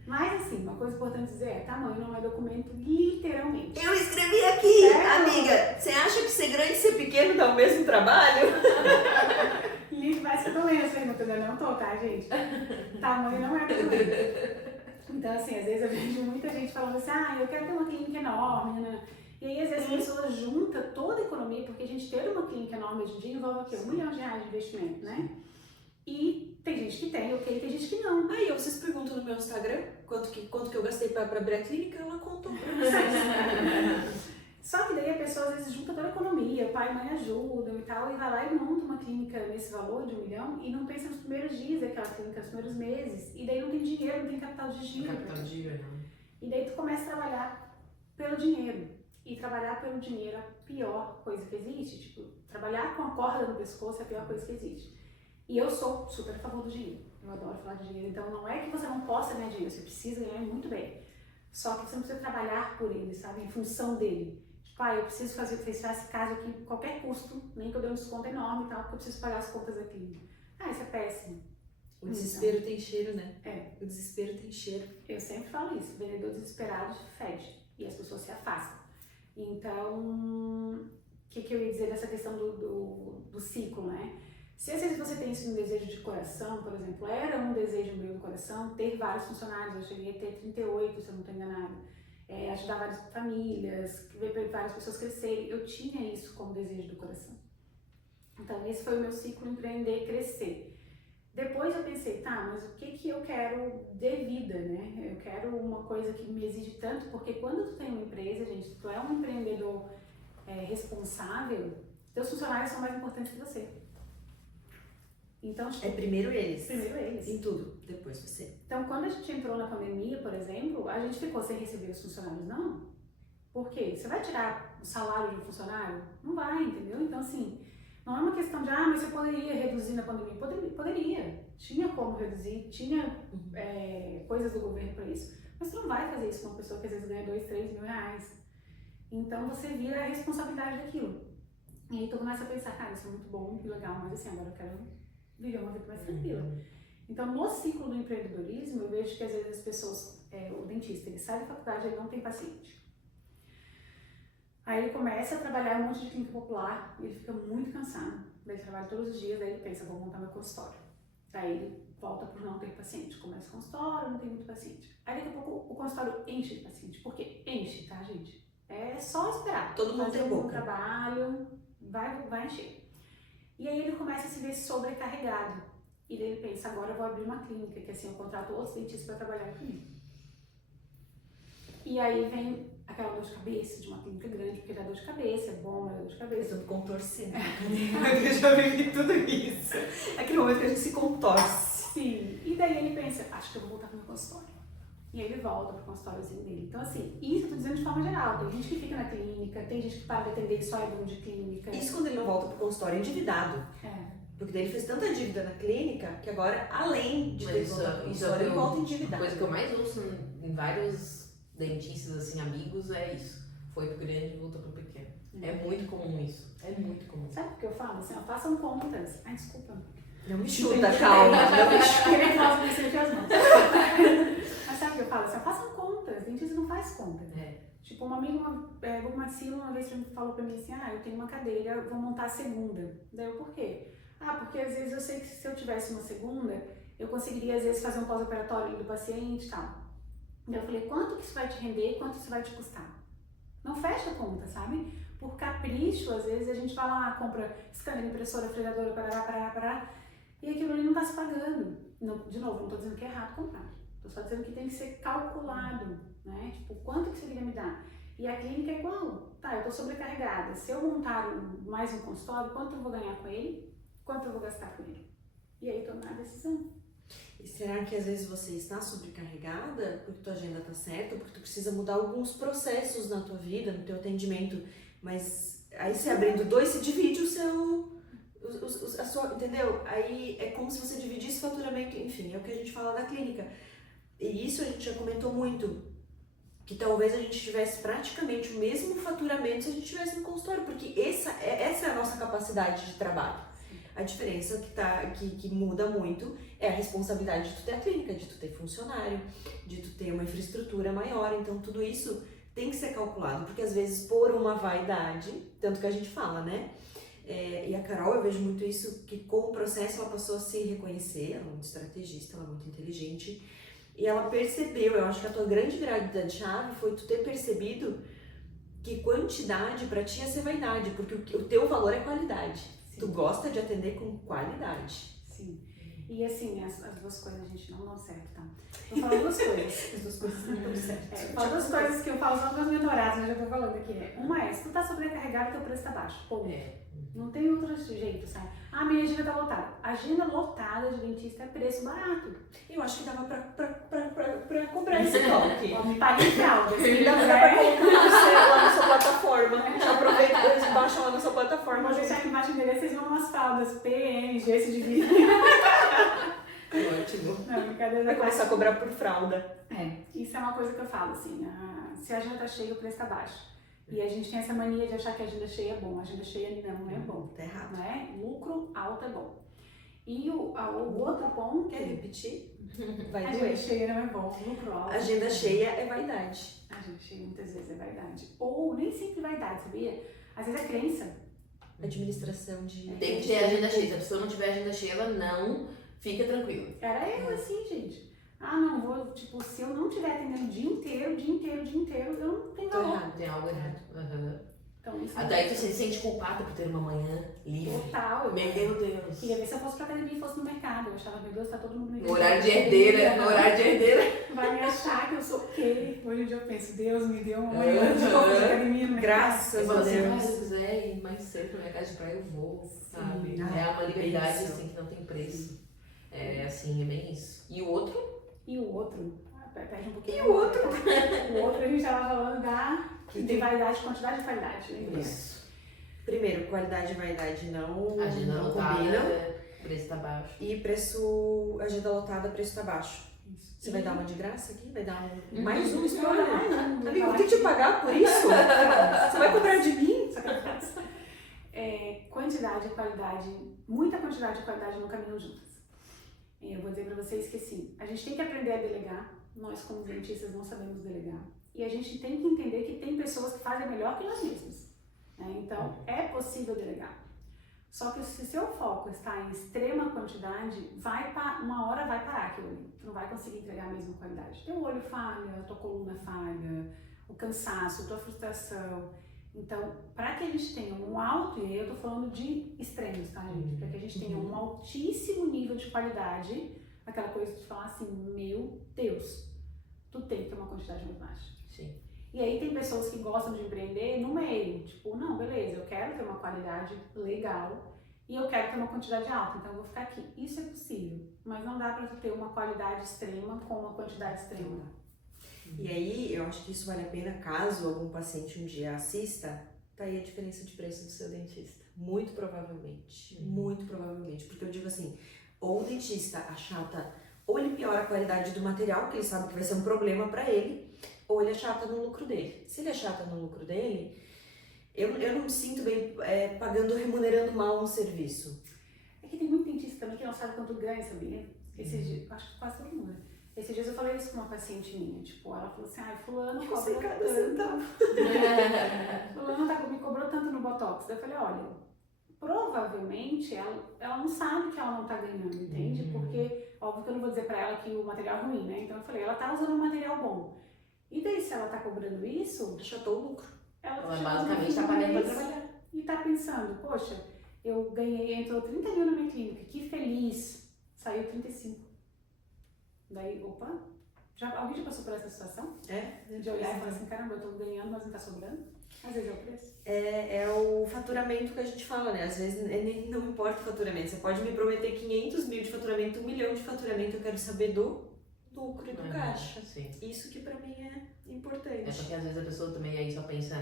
Mas assim, uma coisa importante dizer tamanho não é documento, literalmente. Eu escrevi aqui, Certo? amiga, você acha que ser grande e ser pequeno dá o mesmo trabalho? Parece que eu tô lendo as perguntas, eu não tô, tá, gente? Tamanho não é documento. Então, assim, às vezes eu vejo muita gente falando assim, eu quero ter uma clínica enorme, né? E aí, às vezes, a pessoa junta toda a economia, porque a gente ter uma clínica enorme hoje em dia envolve o quê? R$1 milhão de investimento, né? E tem gente que tem, ok, tem gente que não. Aí vocês perguntam no meu Instagram quanto que eu gastei pra abrir a clínica, ela contou pra vocês. Só que daí a pessoa às vezes junta toda a economia, o pai e mãe ajudam e tal, e vai lá e monta uma clínica nesse valor de R$1 milhão e não pensa nos primeiros dias daquela clínica, nos primeiros meses, e daí não tem dinheiro, não tem capital de giro. Capital de giro, não. E daí tu começa a trabalhar pelo dinheiro. E trabalhar pelo dinheiro é a pior coisa que existe. Tipo, trabalhar com a corda no pescoço é a pior coisa que existe. E eu sou super a favor do dinheiro. Eu adoro falar de dinheiro. Então não é que você não possa ganhar dinheiro, você precisa ganhar muito bem. Só que você não precisa trabalhar por ele, sabe? Em função dele. Tipo, eu preciso fechar esse caso aqui por qualquer custo, nem que eu dê um desconto enorme e tal, porque eu preciso pagar as contas da clínica. Isso é péssimo. O desespero tem cheiro, né? É. O desespero tem cheiro. Eu sempre falo isso, o vendedor desesperado fede e as pessoas se afastam. Então, o que eu ia dizer dessa questão do ciclo, né? Se às vezes você tem isso um desejo de coração, por exemplo, era um desejo meu do coração ter vários funcionários, eu cheguei a ter 38, se eu não estou enganada, ajudar várias famílias, ver várias pessoas crescerem, eu tinha isso como desejo do coração. Então, esse foi o meu ciclo empreender e crescer. Depois eu pensei, mas o que eu quero de vida, né? Eu quero uma coisa que me exige tanto, porque quando tu tem uma empresa, gente, tu é um empreendedor responsável, teus funcionários são mais importantes que você. Então, É primeiro eles. primeiro eles. Em tudo, depois você. Então, Então, quando a gente entrou na pandemia, por exemplo, a gente ficou sem receber os funcionários, não. Por quê? Você vai tirar o salário de um funcionário? Não vai, entendeu? Então, assim, não é uma questão de, mas você poderia reduzir na pandemia. Poderia. Tinha como reduzir, tinha coisas do governo para isso. Mas você não vai fazer isso com uma pessoa que às vezes ganha 2, 3 mil reais. Então, você vira a responsabilidade daquilo. E aí tu começa a pensar, cara, isso é muito bom, que legal, mas assim, agora eu quero viver uma vida mais tranquila. Então, no ciclo do empreendedorismo, eu vejo que às vezes as pessoas, o dentista, ele sai da faculdade, ele não tem paciente. Aí ele começa a trabalhar um monte de clínica popular, e ele fica muito cansado. Daí ele trabalha todos os dias, daí ele pensa, vou montar meu consultório. Daí ele volta por não ter paciente, começa o consultório, não tem muito paciente. Aí daqui a pouco o consultório enche de paciente, porque enche, tá, gente? É só esperar. Todo mundo tem boca. Trabalho, vai encher. E aí ele começa a se ver sobrecarregado. E daí ele pensa, agora eu vou abrir uma clínica, que assim eu contrato outros dentistas para trabalhar comigo. E aí vem aquela dor de cabeça de uma clínica grande, porque dá dor de cabeça, é bom, mas dá dor de cabeça. Eu tô contorcendo. Eu já vivi tudo isso. Aquele momento que a gente se contorce. Sim. E daí ele pensa, acho que eu vou voltar pro meu consultório. E aí ele volta pro consultóriozinho dele. Então assim, isso eu tô dizendo de forma geral. Tem gente que fica na clínica, tem gente que para de atender e só é dono de clínica. Isso quando ele não volta pro consultório endividado. Porque daí ele fez tanta dívida na clínica que agora, além de ter voltado pro consultório, ele volta endividado. A coisa que eu mais ouço em vários dentistas, assim, amigos, é isso. Foi pro grande e voltou pro pequeno. É muito comum isso. É muito comum. Sabe o que eu falo? Assim, façam contas. Ai, desculpa. Não me chuta, calma. Não me chuta. Queria falar sobre isso aqui as mãos. Mas sabe o que eu falo? Assim, façam contas. Dentista não faz conta. Tipo, uma amiga, o Marcelo, uma vez falou pra mim assim, eu tenho uma cadeira, eu vou montar a segunda. Daí eu, por quê? Porque às vezes eu sei que se eu tivesse uma segunda, eu conseguiria às vezes fazer um pós-operatório do paciente e tal. Daí eu falei, quanto que isso vai te render e quanto isso vai te custar? Não fecha a conta, sabe? Por capricho, às vezes a gente vai lá, compra scanner, impressora, freadora, parará, e aquilo ali não está se pagando. Não, de novo, não estou dizendo que é errado comprar. Estou só dizendo que tem que ser calculado, né? Tipo, quanto que você iria me dar? E a clínica é igual. Tá, eu estou sobrecarregada. Se eu montar mais um consultório, quanto eu vou ganhar com ele? Quanto eu vou gastar com ele? E aí tomar a decisão. E será que às vezes você está sobrecarregada porque tua agenda tá certa, porque tu precisa mudar alguns processos na tua vida, no teu atendimento, mas aí você abrindo 2, você divide a sua, entendeu? Aí é como se você dividisse o faturamento, enfim, é o que a gente fala da clínica. E isso a gente já comentou muito, que talvez a gente tivesse praticamente o mesmo faturamento se a gente estivesse no consultório, porque essa é a nossa capacidade de trabalho. A diferença que muda muito é a responsabilidade de tu ter a clínica, de tu ter funcionário, de tu ter uma infraestrutura maior. Então tudo isso tem que ser calculado, porque às vezes por uma vaidade, tanto que a gente fala, né? E a Carol, eu vejo muito isso, que com o processo ela passou a se reconhecer, ela é muito estrategista, ela é muito inteligente, e ela percebeu, eu acho que a tua grande virada de chave foi tu ter percebido que quantidade pra ti é ser vaidade, porque o teu valor é qualidade. Sim. Tu gosta de atender com qualidade. Sim. E assim, as duas coisas a gente não dão certo, tá? Eu falo duas coisas. As duas coisas não dão certo. Eu falo duas coisas que eu falo só para os mentorados, mas já tô falando aqui. Uma é, se tu tá sobrecarregado, teu preço tá baixo. Pô, não tem outro jeito, sabe? Minha agenda tá lotada. Agenda lotada de dentista é preço barato. Eu acho que dava pra comprar esse toque. Me pague em fralda. Dava pra colocar lá na sua plataforma. Já aproveita e eles baixam lá na sua plataforma. Vou deixar aqui embaixo dele, vocês vão umas fraldas PMG, esse de vida. Ótimo. Não, brincadeira. Vai começar a cobrar por fralda. Isso é uma coisa que eu falo, assim, se a agenda tá cheia, o preço tá baixo. E a gente tem essa mania de achar que a agenda cheia é bom. A agenda cheia não é bom. Tá errado. Né? Lucro alto é bom. E o outro ponto... Quer repetir? Vai agenda doer. cheia não é bom. Lucro alto. Agenda cheia é vaidade. Agenda cheia muitas vezes é vaidade. Ou nem sempre vaidade, sabia? Às vezes é crença. Administração de... Tem que ter agenda cheia. Se a pessoa não tiver agenda cheia, ela não fica tranquila. Era eu assim, gente. Não, vou, tipo, se eu não estiver atendendo o dia inteiro, eu não tenho valor. errado. Tem algo errado. Então, isso Daí tu se sente culpada por ter uma manhã livre. Total. Meu Deus. Queria ver se eu fosse pra academia e fosse no mercado. Eu achava, meu Deus, tá todo mundo me No horário de herdeira, vai me achar que eu sou o quê? Hoje em dia eu penso, Deus me deu uma manhã de academia no mercado. Graças a Deus. Se eu quiser ir mais cedo pra minha casa de praia, eu vou, sabe? É uma liberdade assim que não tem preço. É assim, é bem isso. E o outro? E o outro, perde um pouquinho. E o outro? O outro a gente estava falando de vaidade, quantidade e qualidade, lembra? Isso. Primeiro, qualidade e vaidade não Agenda combinam. lotada, preço tá baixo. E preço, agenda lotada, preço tá baixo. Isso. Você vai dar uma de graça aqui? Vai dar mais um spoiler? Amigo, Amigo, eu tenho que te pagar por isso? Você vai cobrar de mim? Só que eu faço. Quantidade e qualidade, muita quantidade e qualidade não caminham juntas. Eu vou dizer para vocês que assim, a gente tem que aprender a delegar. Nós, como dentistas, não sabemos delegar. E a gente tem que entender que tem pessoas que fazem melhor que nós mesmos. Então, é possível delegar. Só que se o seu foco está em extrema quantidade, uma hora vai parar aquilo ali. Tu não vai conseguir entregar a mesma qualidade. Teu olho falha, tua coluna falha, o cansaço, tua frustração. Então, para que a gente tenha um alto, e aí eu tô falando de extremos, tá, gente? Para que a gente tenha um altíssimo nível de qualidade, aquela coisa de falar assim, meu Deus, tu tem que ter uma quantidade muito baixa. Sim. E aí tem pessoas que gostam de empreender no meio, tipo, não, beleza, eu quero ter uma qualidade legal e eu quero ter uma quantidade alta, então eu vou ficar aqui. Isso é possível, mas não dá para tu ter uma qualidade extrema com uma quantidade extrema. E aí, eu acho que isso vale a pena caso algum paciente um dia assista, tá aí a diferença de preço do seu dentista. Muito provavelmente, muito provavelmente, porque eu digo assim, ou o dentista achata, ou ele piora a qualidade do material, que ele sabe que vai ser um problema para ele, ou ele achata no lucro dele. Se ele achata no lucro dele, eu não me sinto bem remunerando mal um serviço. É que tem muito dentista também que não sabe quanto ganha, sabia? Esses dias, acho que quase todo mundo. Esses dias eu falei isso com uma paciente minha, tipo, ela falou assim, fulano cobra tanto. Fulano me cobrou tanto no Botox. Daí eu falei, olha, provavelmente ela não sabe que ela não tá ganhando, entende? Porque, óbvio que eu não vou dizer pra ela que o material é ruim, né? Então eu falei, ela tá usando um material bom. E daí, se ela tá cobrando isso, Achatou o lucro. ela Basicamente tá pagando pra trabalhar. E tá pensando, poxa, eu ganhei, entrou 30 mil na minha clínica, que feliz, saiu 35. Daí, opa, alguém já passou por essa situação? De olhar e falar assim, caramba, eu tô ganhando, mas não tá sobrando? Às vezes é o preço. É o faturamento que a gente fala, né? Às vezes não importa o faturamento. Você pode me prometer 500 mil de faturamento, 1 milhão de faturamento, eu quero saber do lucro e do caixa. Sim. Isso que pra mim é importante. É porque às vezes a pessoa também aí só pensa,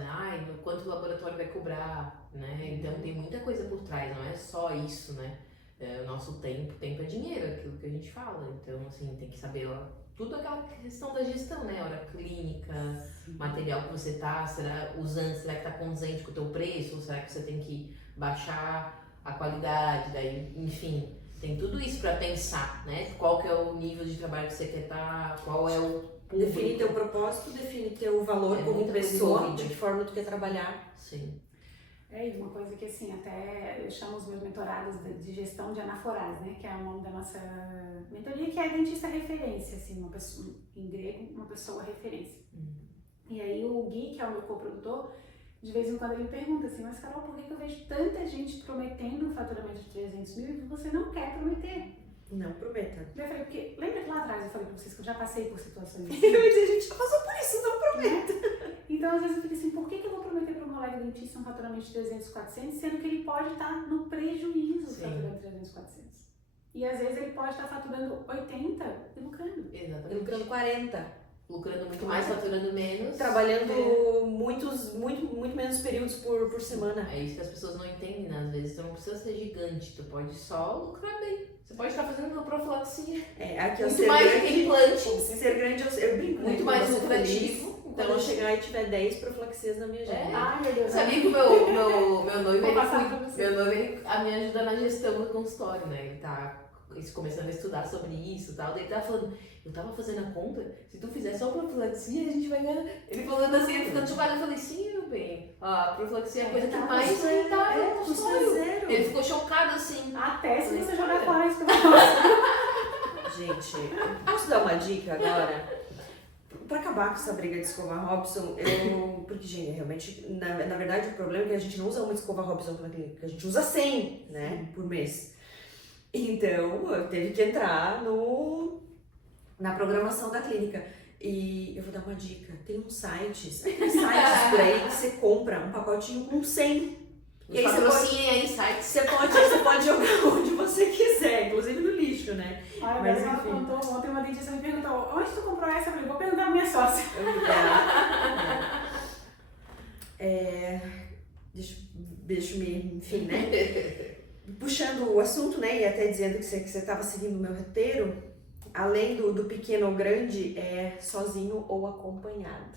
no quanto o laboratório vai cobrar, né? Então tem muita coisa por trás, não é só isso, né? O nosso tempo é dinheiro, aquilo que a gente fala. Então, assim, tem que saber tudo aquela questão da gestão, né? Hora clínica, material que você tá usando, será que tá condizente com o teu preço? Ou será que você tem que baixar a qualidade? Daí, enfim, tem tudo isso para pensar, né? Qual que é o nível de trabalho que você quer estar, qual é o público. Define teu propósito, define teu valor como pessoa, de que forma tu quer trabalhar. Sim. E uma coisa que assim, até eu chamo os meus mentorados de gestão de anaforas, né? Que é o nome da nossa mentoria, que é dentista referência, assim, uma pessoa, em grego, uma pessoa referência. E aí o Gui, que é o meu coprodutor, de vez em quando ele me pergunta assim, mas Carol, por que eu vejo tanta gente prometendo um faturamento de 300 mil e você não quer prometer? Não prometa. Eu falei, porque lembra que lá atrás eu falei pra vocês que eu já passei por situações assim? Eu ia dizer, a gente já passou por isso, não prometa. Então, às vezes eu fico assim, por que eu vou prometer para um colega dentista um faturamento de 300, 400, sendo que ele pode estar no prejuízo faturando 300, 400? E às vezes ele pode estar faturando 80 e lucrando. Exatamente. E lucrando 40. Lucrando muito mais, faturando menos. Trabalhando muito menos períodos por semana. É isso que as pessoas não entendem, né? Às vezes tu não precisa ser gigante, tu pode só lucrar bem. Você pode estar fazendo uma profilaxia. Aqui muito mais do que implante. Ser grande, eu brinco muito mais lucrativo. Quando eu chegar e tiver 10 profilaxias na minha agenda. Ai, meu Deus. Sabia que o meu noivo, ele me ajuda na gestão do consultório, né? Ele tá começando a estudar sobre isso e tal. Daí ele tava falando, eu tava fazendo a conta, se tu fizer só profilaxia, a gente vai ganhar. Ele falando assim, ele ficando chocado. Eu falei, sim, meu bem, a profilaxia é a coisa que mais rentável no consultório. Ele ficou chocado assim. Até se você jogar fora isso Gente, posso dar uma dica agora? Pra acabar com essa briga de escova Robson, porque, gente, realmente, na verdade, o problema é que a gente não usa uma escova Robson na clínica, a gente usa 100, né, por mês. Então, eu teve que entrar na programação da clínica. E eu vou dar uma dica, tem uns sites por aí que você compra um pacotinho com 100. E aí você pode jogar onde você quiser, inclusive no lixo, né? Olha, Mas, ela enfim. contou, ontem uma dentista me perguntou, onde tu comprou essa? Eu falei, vou perguntar pra minha sócia. Deixa eu me, enfim, né? Puxando o assunto, né? E até dizendo que você estava seguindo o meu roteiro, além do pequeno ou grande, é sozinho ou acompanhado.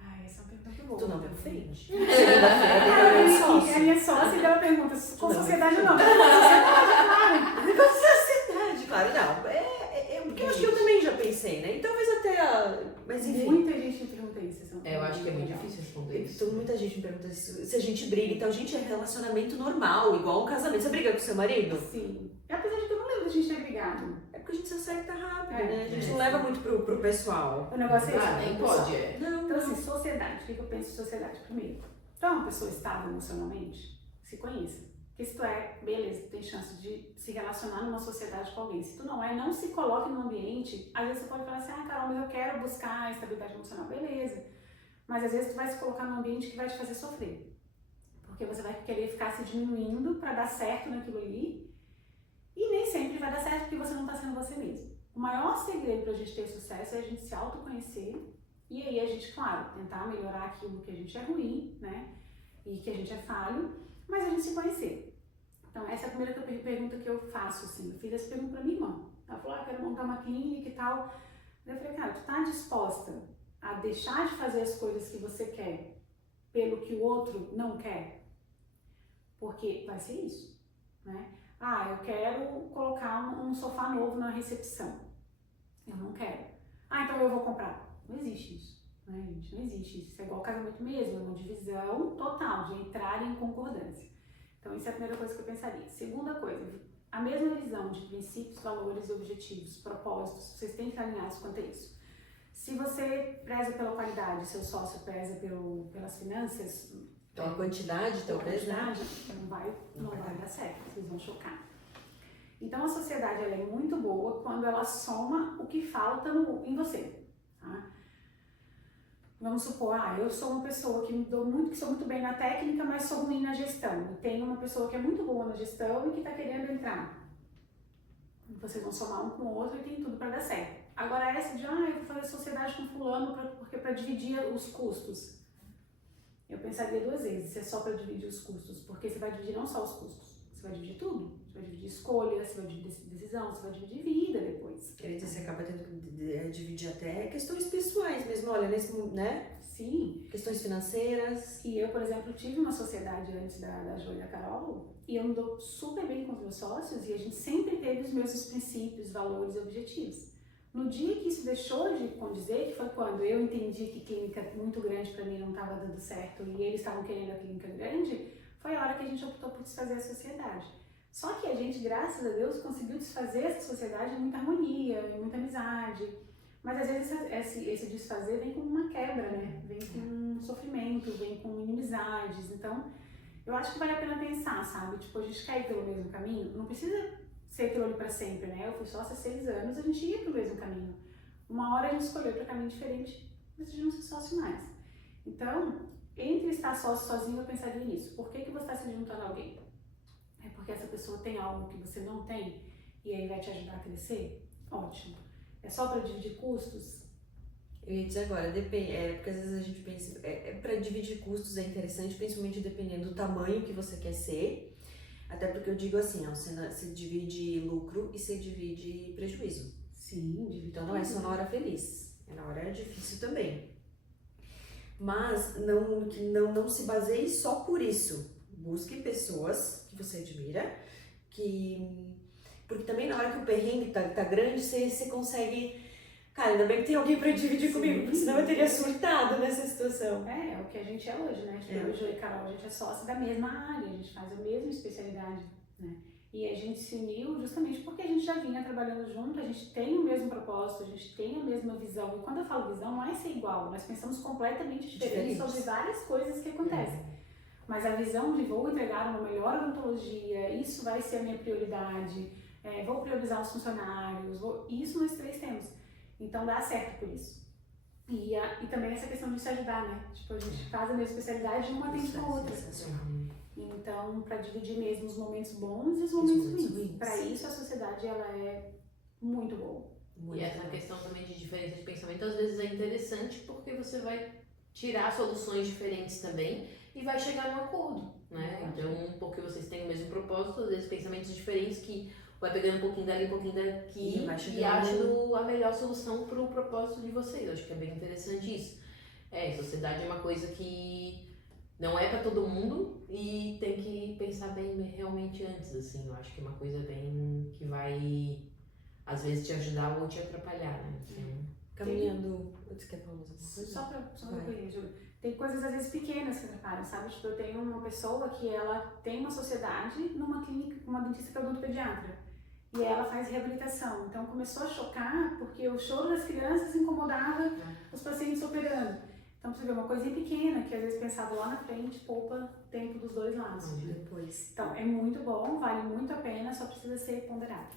Ah, essa é uma pergunta boa. Tu não vai pra frente. Segunda-feira tem sócio. A minha sócia dela pergunta, com Não, sociedade ou não? Sociedade, claro, não. Porque eu acho que eu também já pensei, né? E talvez até. Mas enfim. Muita gente me pergunta isso. Eu acho que é muito difícil responder isso. Então, muita gente me pergunta se a gente briga. Então, gente, é relacionamento normal, igual um casamento. Você briga com seu marido? Sim. Apesar de que eu não lembro da gente ter brigado. É porque a gente se acerta rápido, É, né? A gente é, não leva muito pro pessoal. O negócio é Ah, esse. nem pessoal. pode, é. Não, Então, assim, sociedade. O que eu penso em sociedade? Primeiro, tu é uma pessoa estável emocionalmente? Se conheça. Porque se tu é, beleza, tu tem chance de se relacionar numa sociedade com alguém. Se tu não é, não se coloque num ambiente. Às vezes você pode falar assim, Carol, mas eu quero buscar estabilidade emocional. Beleza. Mas às vezes tu vai se colocar num ambiente que vai te fazer sofrer. Porque você vai querer ficar se diminuindo pra dar certo naquilo ali. E nem sempre vai dar certo porque você não tá sendo você mesmo. O maior segredo pra gente ter sucesso é a gente se autoconhecer. E aí a gente, claro, tentar melhorar aquilo que a gente é ruim, né? E que a gente é falho. Mas a gente se conhecer. Então, essa é a primeira pergunta que eu faço, assim. Eu fiz essa pergunta pra minha irmã. Ela falou, quero montar uma clínica e tal. Eu falei, cara, tu tá disposta a deixar de fazer as coisas que você quer pelo que o outro não quer? Porque vai ser isso, né? Eu quero colocar um sofá novo na recepção. Eu não quero. Então eu vou comprar. Não existe isso. Né, gente? Não existe isso. Isso é igual casamento mesmo, é uma divisão total, de entrar em concordância. Então, isso é a primeira coisa que eu pensaria. Segunda coisa, a mesma visão de princípios, valores, objetivos, propósitos, vocês têm que estar alinhados quanto a isso. Se você preza pela qualidade, seu sócio preza pelas finanças, Pela quantidade, talvez, né? não vai dar certo, vocês vão chocar. Então, a sociedade ela é muito boa quando ela soma o que falta em você. Tá? Vamos supor, eu sou uma pessoa que sou muito bem na técnica, mas sou ruim na gestão. E tem uma pessoa que é muito boa na gestão e que está querendo entrar. Vocês vão somar um com o outro e tem tudo para dar certo. Agora essa de, eu vou fazer sociedade com fulano porque para dividir os custos. Eu pensaria duas vezes, se é só para dividir os custos, porque você vai dividir não só os custos, você vai dividir tudo. Você vai dividir escolha, você vai dividir decisão, você vai dividir vida depois. Quer dizer, você acaba tendo que dividir até questões pessoais mesmo, olha, né? Sim. Questões financeiras. E eu, por exemplo, tive uma sociedade antes da Jo e da Carol, e eu me dou super bem com os meus sócios, e a gente sempre teve os mesmos princípios, valores e objetivos. No dia que isso deixou de condizer, que foi quando eu entendi que clínica muito grande para mim não estava dando certo e eles estavam querendo a clínica grande, foi a hora que a gente optou por desfazer a sociedade. Só que a gente, graças a Deus, conseguiu desfazer essa sociedade em muita harmonia, em muita amizade. Mas às vezes esse desfazer vem com uma quebra, né? Vem com um sofrimento, vem com inimizades. Então, eu acho que vale a pena pensar, sabe? Tipo, a gente quer ir pelo mesmo caminho, não precisa ser aquilo ali pra sempre, né? Eu fui sócia há 6 anos, a gente ia pro mesmo caminho. Uma hora a gente escolheu para caminho diferente, decidimos ser sócio mais. Então, entre estar sócio sozinho, eu pensaria nisso. Por que você está se juntando a alguém? É porque essa pessoa tem algo que você não tem e aí vai te ajudar a crescer? Ótimo. É só para dividir custos? Eu ia dizer agora, depende, porque às vezes a gente pensa, para dividir custos é interessante, principalmente dependendo do tamanho que você quer ser, até porque eu digo assim, você divide lucro e você divide prejuízo. Sim, divide. Então não é só na hora feliz, é na hora difícil também. Mas não se baseie só por isso. Busque pessoas que você admira, porque também na hora que o perrengue tá grande, você consegue... Cara, ainda bem que tem alguém pra dividir comigo, porque senão eu teria surtado nessa situação. É o que a gente é hoje, né? Eu e Carol, a gente é sócio da mesma área, a gente faz a mesma especialidade, né? E a gente se uniu justamente porque a gente já vinha trabalhando junto, a gente tem o mesmo propósito, a gente tem a mesma visão. E quando eu falo visão, não é ser igual, nós pensamos completamente diferente sobre várias coisas que acontecem. Mas a visão de vou entregar uma melhor odontologia, isso vai ser a minha prioridade, vou priorizar os funcionários, isso nós três temos. Então dá certo por isso. E também essa questão de se ajudar, né? Tipo, a gente faz a mesma especialidade e uma atende com a outra. Então, para dividir mesmo os momentos bons e os momentos ruins. Para isso, a sociedade ela é muito bom. E essa questão também de diferença de pensamento às vezes é interessante porque você vai tirar soluções diferentes também e vai chegar num acordo, né? Então, porque vocês têm o mesmo propósito, às vezes pensamentos diferentes que vai pegando um pouquinho dali, um pouquinho daqui e acha a melhor solução para o propósito de vocês. Eu acho que é bem interessante isso. Sociedade é uma coisa que não é para todo mundo e tem que pensar bem realmente antes, assim. Eu acho que é uma coisa bem que vai às vezes te ajudar ou te atrapalhar, né? Então, Caminhando, você quer falar mais alguma coisa? Só pra corrigir, Júlia. Tem coisas às vezes pequenas que atrapalham, sabe? Tipo, eu tenho uma pessoa que ela tem uma sociedade numa clínica, uma dentista que é odontopediatra. E ela faz reabilitação. Então começou a chocar porque o choro das crianças incomodava os pacientes operando. Então você vê uma coisinha pequena que às vezes pensado lá na frente poupa tempo dos dois lados. Depois. Então é muito bom, vale muito a pena, só precisa ser ponderado.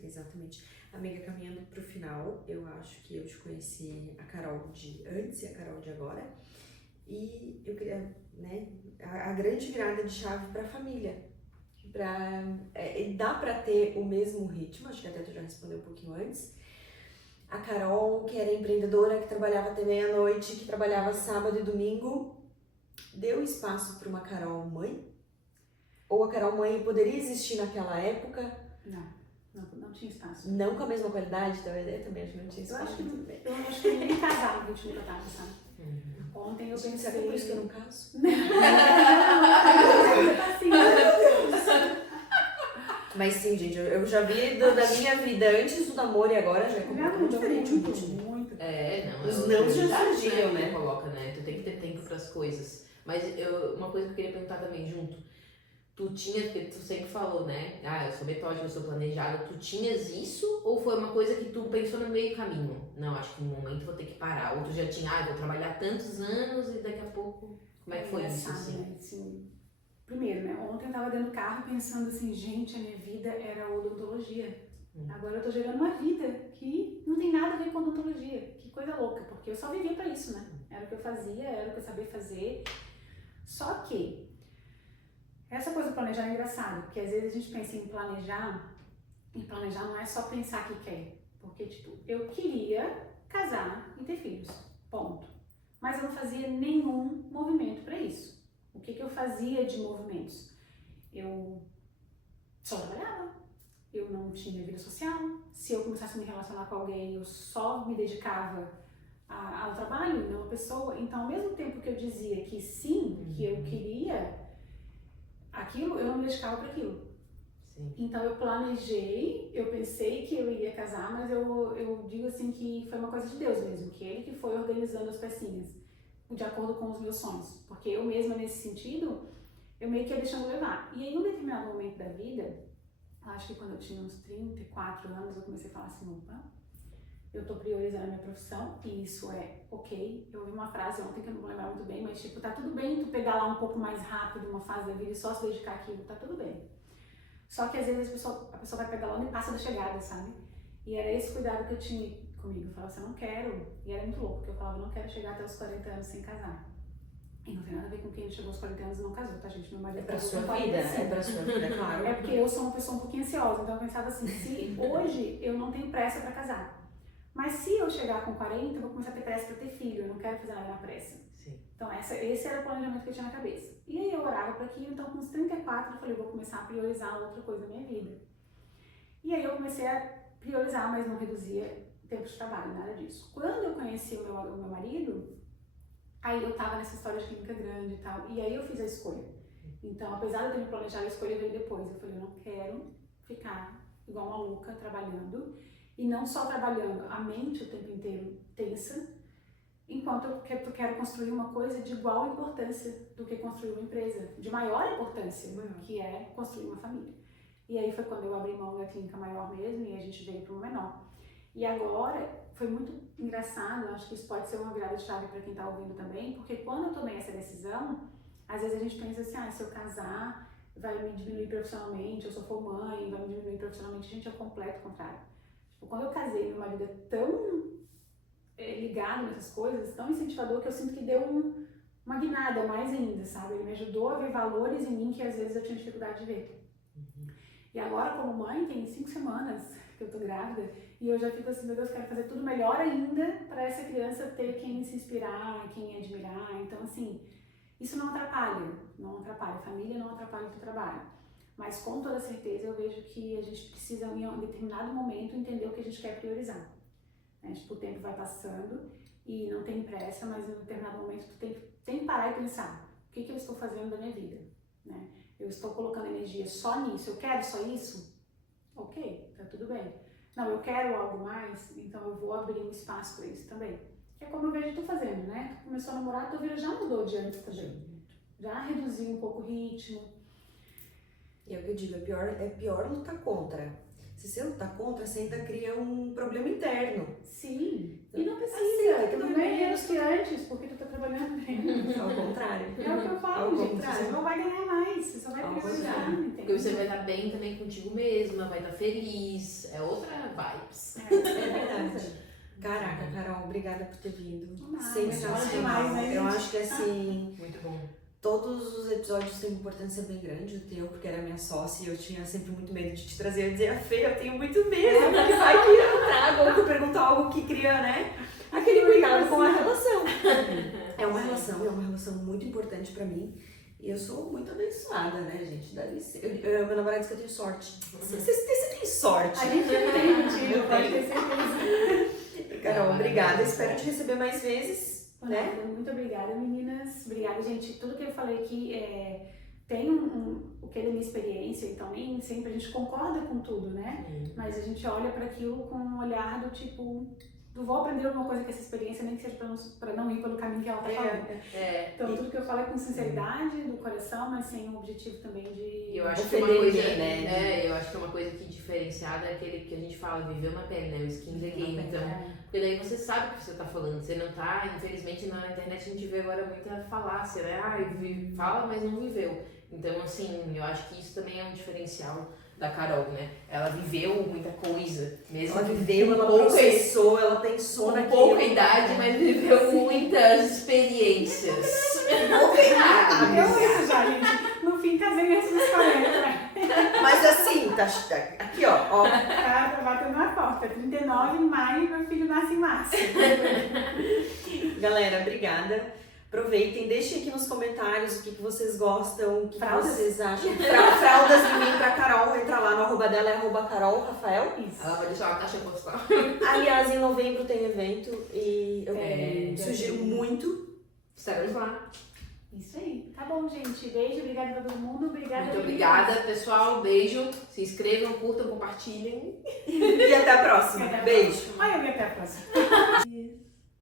Exatamente. Amiga, caminhando pro final, eu acho que eu te conheci a Carol de antes e a Carol de agora. E eu queria, né, a grande virada de chave pra família. Dá pra ter o mesmo ritmo, acho que até tu já respondeu um pouquinho antes. A Carol, que era empreendedora, que trabalhava até meia-noite, que trabalhava sábado e domingo, deu espaço para uma Carol mãe? Ou a Carol mãe poderia existir naquela época? Não tinha espaço. Não com a mesma qualidade da ideia também, acho que não tinha Eu espaço. acho que eu nem casava no ritmo que eu tava, sabe? Ontem eu pensei... Será que é por isso que eu não caso? Mas sim, gente, eu já vi da minha vida antes do namoro e agora já é completamente diferente o ritmo. Muito. Os não já surgiram, né? Coloca, né? Tu tem que ter tempo pras coisas. Mas uma coisa que eu queria perguntar também junto. Tu tinha, porque tu sempre falou, né? Eu sou metódica, eu sou planejada. Tu tinhas isso ou foi uma coisa que tu pensou no meio caminho? Não, acho que no momento vou ter que parar. Ou tu já tinha, vou trabalhar tantos anos e daqui a pouco... Como é que foi isso, assim? Primeiro, né? Ontem eu tava dentro do carro pensando assim, gente, a minha vida era odontologia. Agora eu tô gerando uma vida que não tem nada a ver com odontologia. Que coisa louca, porque eu só vivia pra isso, né? Era o que eu fazia, era o que eu sabia fazer. Só que essa coisa do planejar é engraçado, porque às vezes a gente pensa em planejar, e planejar não é só pensar que quer. Porque, tipo, eu queria casar e ter filhos, ponto. Mas eu não fazia nenhum movimento pra isso. O que eu fazia de movimentos? Eu só trabalhava, eu não tinha vida social. Se eu começasse a me relacionar com alguém, eu só me dedicava ao trabalho, não à pessoa. Então, ao mesmo tempo que eu dizia que sim, que eu queria aquilo, eu não me dedicava para aquilo. Sim. Então, eu planejei, eu pensei que eu iria casar, mas eu digo assim que foi uma coisa de Deus mesmo, que Ele que foi organizando as pecinhas de acordo com os meus sonhos, porque eu mesma nesse sentido, eu meio que ia deixando levar. E em um determinado momento da vida, acho que quando eu tinha uns 34 anos, eu comecei a falar assim, opa, eu tô priorizando a minha profissão e isso é ok. Eu ouvi uma frase ontem que eu não vou lembrar muito bem, mas tipo, tá tudo bem tu pegar lá um pouco mais rápido uma fase da vida e só se dedicar àquilo, tá tudo bem. Só que às vezes a pessoa vai pegar lá e passa da chegada, sabe? E era esse cuidado que eu tinha comigo. Eu falava assim, eu não quero. E era muito louco, porque eu falava, eu não quero chegar até os 40 anos sem casar. E não tem nada a ver com quem chegou aos 40 anos e não casou, tá, gente? Meu marido É pra casou sua com vida, 45. é pra sua vida, claro. É porque eu sou uma pessoa um pouquinho ansiosa, então eu pensava assim, se hoje eu não tenho pressa pra casar, mas se eu chegar com 40, eu vou começar a ter pressa pra ter filho, eu não quero fazer nada na pressa. Sim. Então esse era o planejamento que eu tinha na cabeça. E aí eu orava para aquilo, então com uns 34 eu falei, vou começar a priorizar outra coisa na minha vida. E aí eu comecei a priorizar, mas não reduzia tempo de trabalho, nada disso. Quando eu conheci o meu marido, aí eu tava nessa história de clínica grande e tal, e aí eu fiz a escolha. Então, apesar de eu ter me planejado, a escolha veio depois. Eu falei, eu não quero ficar igual uma louca trabalhando, e não só trabalhando, a mente o tempo inteiro tensa, enquanto eu quero construir uma coisa de igual importância do que construir uma empresa, de maior importância, que é construir uma família. E aí foi quando eu abri mão da clínica maior mesmo, e a gente veio para uma menor. E agora, foi muito engraçado, acho que isso pode ser uma virada de chave para quem está ouvindo também, porque quando eu tomei essa decisão, às vezes a gente pensa assim, se eu casar, vai me diminuir profissionalmente, eu sou for mãe, vai me diminuir profissionalmente. Gente, é o completo contrário. Tipo, quando eu casei, meu marido é tão ligado nessas coisas, tão incentivador, que eu sinto que deu uma guinada mais ainda, sabe? Ele me ajudou a ver valores em mim que às vezes eu tinha dificuldade de ver. E agora, como mãe, tem 5 semanas que porque eu tô grávida, e eu já fico assim, meu Deus, quero fazer tudo melhor ainda para essa criança ter quem se inspirar, quem admirar. Então, assim, isso não atrapalha, a família não atrapalha o teu trabalho. Mas com toda certeza eu vejo que a gente precisa em um determinado momento entender o que a gente quer priorizar. Né? Tipo, o tempo vai passando e não tem pressa, mas em um determinado momento tu tem que parar e pensar, o que eu estou fazendo da minha vida? Né? Eu estou colocando energia só nisso, eu quero só isso? Ok, tá tudo bem. Não, eu quero algo mais, então eu vou abrir um espaço para isso também. Que é como eu vejo tu fazendo, né? Tu começou a namorar, tua vida já mudou de antes também. Já reduziu um pouco o ritmo. E é o que eu digo, é pior lutar contra. Se você lutar contra, você ainda cria um problema interno. Sim, e não precisa, Aceita, tu não ganha menos que antes, porque tu tá trabalhando bem. Ao contrário. É o que eu falo, Ao gente, contrário. você não vai ganhar mais, você só vai Ao priorizar, contrário. entendeu? Porque você vai estar bem também contigo mesma, vai estar feliz, é outra vibes. É verdade. Caraca, Carol, obrigada por ter vindo. Nada, Sensacional. demais, né, Eu gente? acho que assim, Muito bom. todos os episódios têm uma importância bem grande. O teu, porque era minha sócia e eu tinha sempre muito medo de te trazer. Eu dizia, Fê, eu tenho muito medo, porque vai que eu trago ou que eu pergunto algo que cria, né? Aquele cuidado com a relação. É uma relação muito importante pra mim. E eu sou muito abençoada, né, gente? Dá licença. Meu namorado diz que eu tenho sorte. Você tem sorte. A gente tem contigo, pode ter certeza. Carol, obrigada. Espero te receber mais vezes, né? Muito obrigada, meninas. Obrigada, gente. Tudo que eu falei aqui tem o que é da minha experiência, então nem sempre a gente concorda com tudo, né? Mas a gente olha para aquilo com um olhar do tipo, eu vou aprender alguma coisa com essa experiência, nem que seja para não ir pelo caminho que ela tá falando. Então tudo que eu falo é com sinceridade, do coração, mas sem o objetivo também de Eu acho que é uma ofender coisa, ninguém, né? eu acho que é uma coisa que diferenciada é aquele que a gente fala, viveu na pele, né? O skin the game. Então, É. porque daí você sabe o que você tá falando, você não tá, infelizmente na internet a gente vê agora muita falácia, né? Fala, mas não viveu. Então, assim, eu acho que isso também é um diferencial da Carol, né? Ela viveu muita coisa, mesmo Ela que viveu, com ela pouca- processou, ela pensou com naquilo. pouca idade, mas viveu muitas experiências. Eu isso já, gente. No fim, casei antes dos 40. Mas assim, tá aqui, ó. Tá batendo na porta. 39 em maio, meu filho nasce em março. Galera, obrigada. Aproveitem, deixem aqui nos comentários o que vocês gostam, o que Fraldas? vocês acham. Fraldas de mim pra Carol, entra lá no arroba dela, é arroba Carol Rafael. Isso. Ela vai deixar uma caixa postal. Aliás, em novembro tem evento e eu sugiro sim. muito. Estaremos lá. Isso aí. Tá bom, gente. Beijo, obrigada pra todo mundo. Obrigada. Muito obrigada, pessoal. Beijo. Se inscrevam, curtam, compartilhem. E até a próxima. Até a Beijo. próxima. Ai, eu até a próxima.